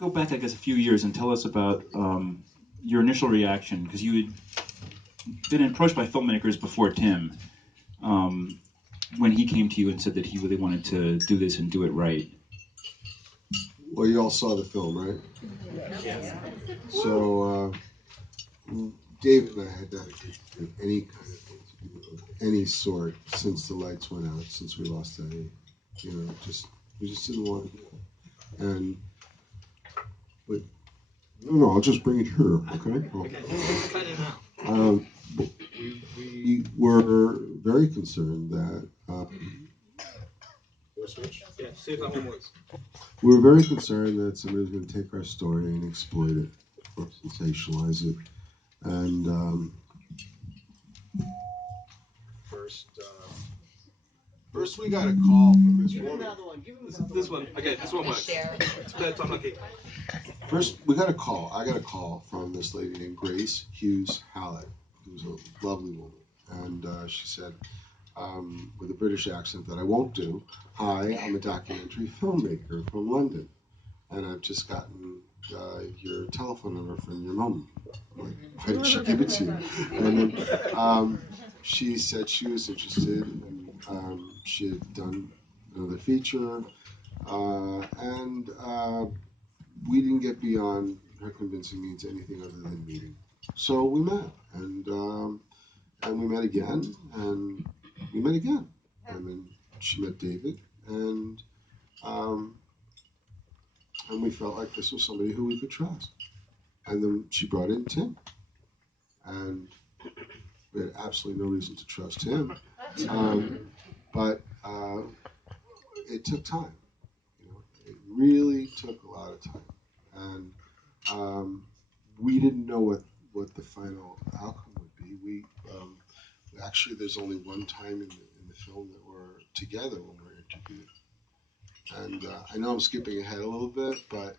go back, I guess, a few years and tell us about your initial reaction, because you had been approached by filmmakers before Tim, when he came to you and said that he really wanted to do this and do it right. Well, you all saw the film, right? Yes. So, David and I had not agreed to do any kind of interview of any sort since the lights went out, since we lost Eddie. You know, we just didn't want to do it. And, but, no, I'll just bring it here, okay? Well, we were very concerned that, Yeah, see if that one works. we were very concerned that somebody was going to take our story and exploit it or sensationalize it. And first we got a call from this woman. This one, okay, this one works. It's third time lucky. First, we got a call. I got a call from this lady named Grace Hughes Hallett, who was a lovely woman. And she said, with a British accent that I won't do, "Hi, I'm a documentary filmmaker from London, and I've just gotten your telephone number from your mom." I'm like, "Why did she give it to you?" And then she said she was interested, and she had done another feature, and we didn't get beyond her convincing me into anything other than meeting. So we met, and we met again, and we met again, and then she met David, and we felt like this was somebody who we could trust. And then she brought in Tim, and we had absolutely no reason to trust him, but it took time. You know, it really took a lot of time, and we didn't know what the final outcome would be. We actually, there's only one time in the film that we're together when we're interviewed. And I know I'm skipping ahead a little bit, but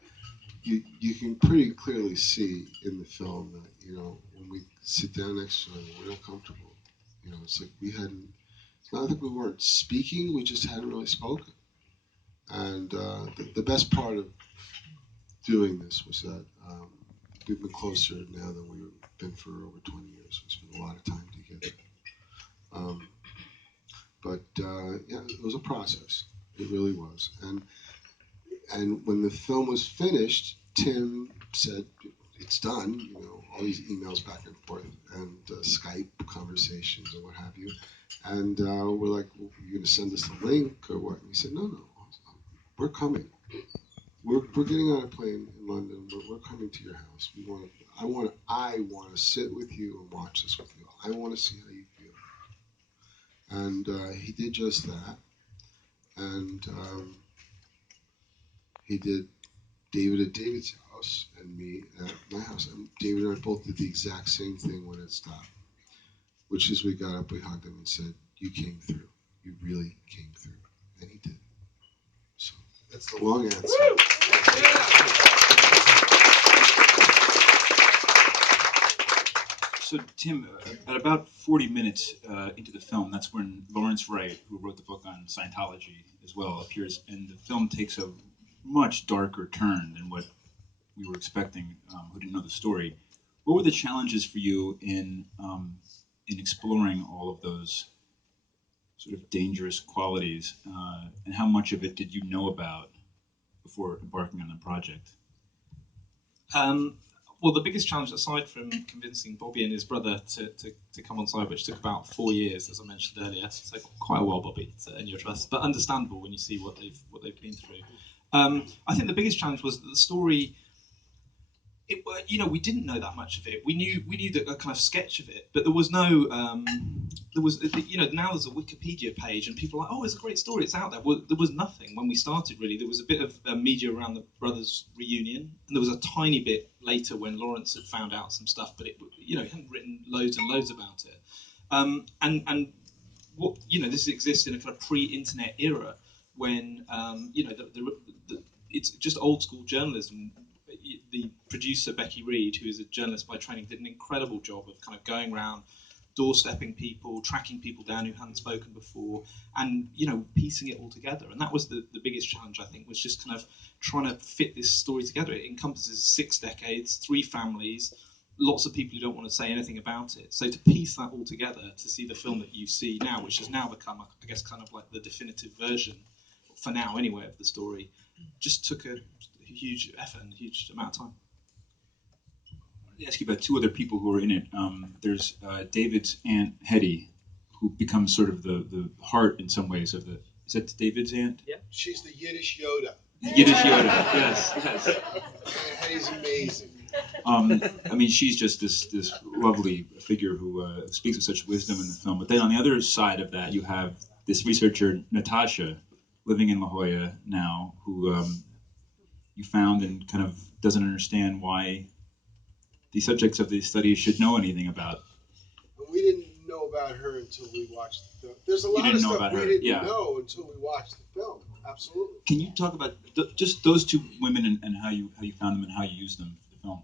you can pretty clearly see in the film that, you know, when we sit down next to each other, we're not comfortable. You know, it's like it's not that we weren't speaking, we just hadn't really spoken. And the best part of doing this was that we've been closer now than we've been for over 20 years. We spent a lot of time together. Yeah, it was a process. It really was. And when the film was finished, Tim said, "It's done." You know, all these emails back and forth, and Skype conversations and what have you. And we're like, "Well, are you going to send us the link or what?" And he said, "No, we're coming. We're getting on a plane in London. We're coming to your house. I want to sit with you and watch this with you. I want to see how you feel." And he did just that. And he did David at David's house and me at my house. And David and I both did the exact same thing when it stopped, which is we got up, we hugged him and said, "You came through. You really came through." And he did. So that's the long answer. So, Tim, at about 40 minutes into the film, that's when Lawrence Wright, who wrote the book on Scientology as well, appears, and the film takes a much darker turn than what we were expecting, who didn't know the story. What were the challenges for you in exploring all of those sort of dangerous qualities, and how much of it did you know about before embarking on the project? Well, the biggest challenge, aside from convincing Bobby and his brother to come on side, which took about 4 years, as I mentioned earlier, so quite a while, Bobby, to earn your trust, but understandable when you see what they've been through. I think the biggest challenge was that the story, we didn't know that much of it. We knew a kind of sketch of it, but there was no, now there's a Wikipedia page and people are like, "Oh, it's a great story, it's out there." Well, there was nothing when we started, really. There was a bit of media around the brothers' reunion, and there was a tiny bit later when Lawrence had found out some stuff, but he hadn't written loads and loads about it. And what, this exists in a kind of pre-internet era when, it's just old school journalism. The producer, Becky Reed, who is a journalist by training, did an incredible job of kind of going around, doorstepping people, tracking people down who hadn't spoken before, and piecing it all together. And that was the biggest challenge, I think, was just kind of trying to fit this story together. It encompasses 6 decades, 3 families, lots of people who don't want to say anything about it. So to piece that all together, to see the film that you see now, which has now become, I guess, kind of like the definitive version, for now anyway, of the story, just took a huge effort and a huge amount of time. I wanted to ask you about 2 other people who are in it. There's David's aunt Hetty, who becomes sort of the heart in some ways of the. Is that David's aunt? Yeah. She's the Yiddish Yoda. Yiddish Yoda. Yes. And Hetty's amazing. I mean, she's just this lovely figure who speaks with such wisdom in the film. But then on the other side of that, you have this researcher, Natasha, living in La Jolla now, who you found and kind of doesn't understand why the subjects of these studies should know anything about. We didn't know about her until we watched the film. There's a lot of stuff we didn't know until we watched the film. Absolutely. Can you talk about just those 2 women and how you found them and how you used them for the film?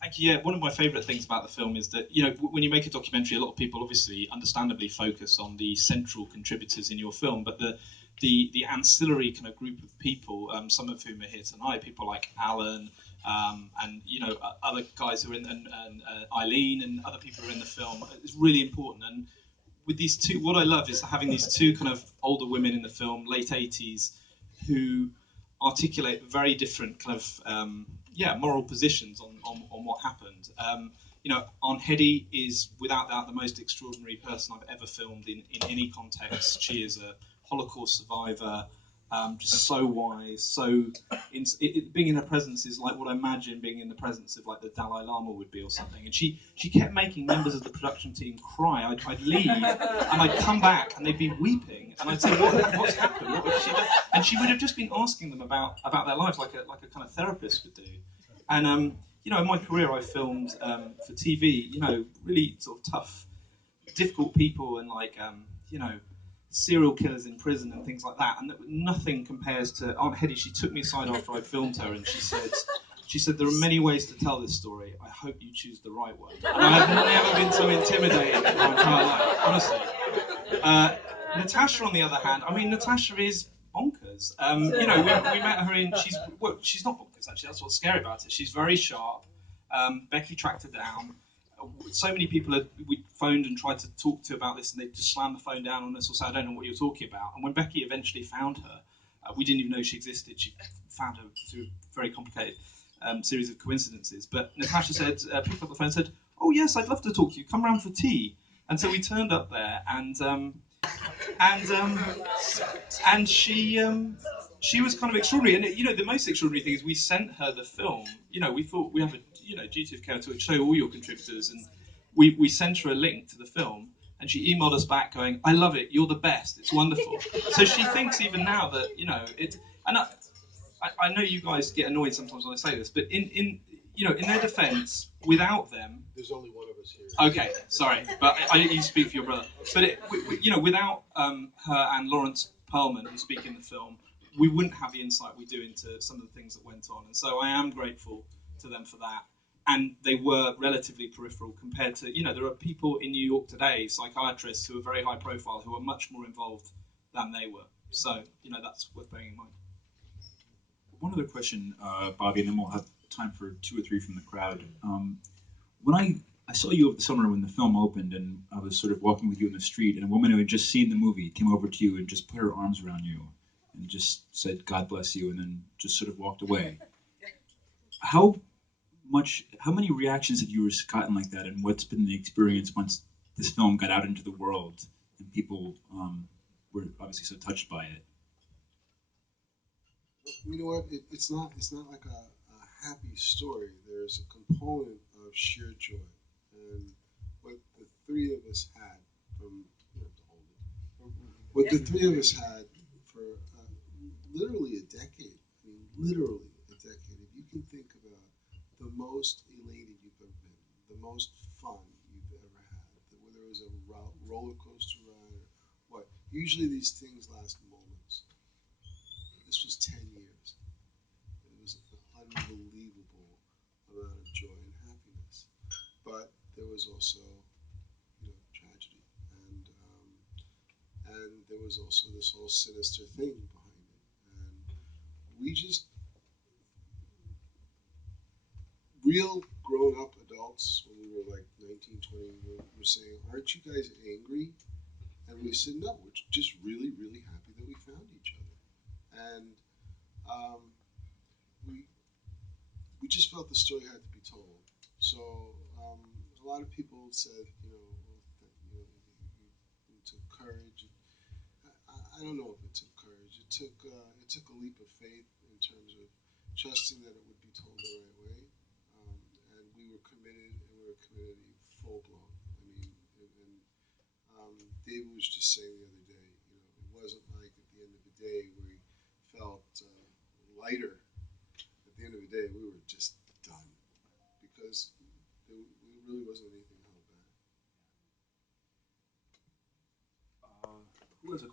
Thank you. Yeah, one of my favourite things about the film is that, when you make a documentary, a lot of people obviously understandably focus on the central contributors in your film, but the ancillary kind of group of people, some of whom are here tonight, people like Alan, and other guys who are in, and Eileen and other people who are in the film, is really important. And with these 2, what I love is having these 2 kind of older women in the film, late 80s, who articulate very different kind of moral positions on what happened. Aunt Hetty is without doubt the most extraordinary person I've ever filmed in any context. She is a Holocaust survivor, just so wise, so being in her presence is like what I imagine being in the presence of like the Dalai Lama would be or something. And she kept making members of the production team cry. I'd leave and I'd come back and they'd be weeping, and I'd say, what's happened? What has she done? And she would have just been asking them about their lives like a kind of therapist would do. And in my career I filmed for TV, really sort of tough, difficult people, and like serial killers in prison and things like that, and nothing compares to Aunt Hetty. She took me aside after I filmed her, and she said, there are many ways to tell this story. I hope you choose the right one. And I have never been so intimidated in my entire life, honestly. Natasha, on the other hand, Natasha is bonkers. We met her in. She's not bonkers actually. That's what's scary about it. She's very sharp. Becky tracked her down. So many people we phoned and tried to talk to about this, and they just slammed the phone down on us or said, I don't know what you're talking about. And when Becky eventually found her, we didn't even know she existed. She found her through a very complicated series of coincidences. But Natasha said, picked up the phone and said, oh yes, I'd love to talk to you. Come round for tea. And so we turned up there, and she was kind of extraordinary. And the most extraordinary thing is we sent her the film. We thought we have a duty of care to show all your contributors, and we sent her a link to the film, and she emailed us back going, I love it, you're the best, it's wonderful. So she thinks even now that it. And I know you guys get annoyed sometimes when I say this, but in their defence, without them, there's only one of us here. Okay, sorry, but you speak for your brother. But without her and Lawrence Perlman, who speak in the film, we wouldn't have the insight we do into some of the things that went on. And so I am grateful to them for that. And they were relatively peripheral compared to, there are people in New York today, psychiatrists who are very high profile, who are much more involved than they were. So, that's worth bearing in mind. One other question, Bobby, and then we'll have time for 2 or 3 from the crowd. When I saw you over the summer when the film opened, and I was sort of walking with you in the street, and a woman who had just seen the movie came over to you and just put her arms around you and just said, God bless you, and then just sort of walked away. How many reactions have you gotten like that, and what's been the experience once this film got out into the world and people were obviously so touched by it? You know what? It's not like a happy story. There's a component of sheer joy, and what the 3 of us had what the 3 of us had for literally a decade. Literally a decade. If you can think about the most elated you've ever been, the most fun you've ever had, whether it was a roller coaster ride or what. Usually these things last moments. This was 10 years. It was an unbelievable amount of joy and happiness. But there was also, tragedy. and there was also this whole sinister thing behind it. And we just, real grown up adults, when we were like 19, 20, were saying, "Aren't you guys angry?" And we said, "No, we're just really, really happy that we found each other." And um, we, we just felt the story had to be told. So a lot of people said, it took courage. I don't know if it took courage. It took a leap of faith in terms of trusting that it would be told the right way. And we were committed, and we were committed full blown. I mean, David was just saying the other day, it wasn't like at the end of the day we felt lighter. At the end of the day, we were just done because there really wasn't anything held back. Who has a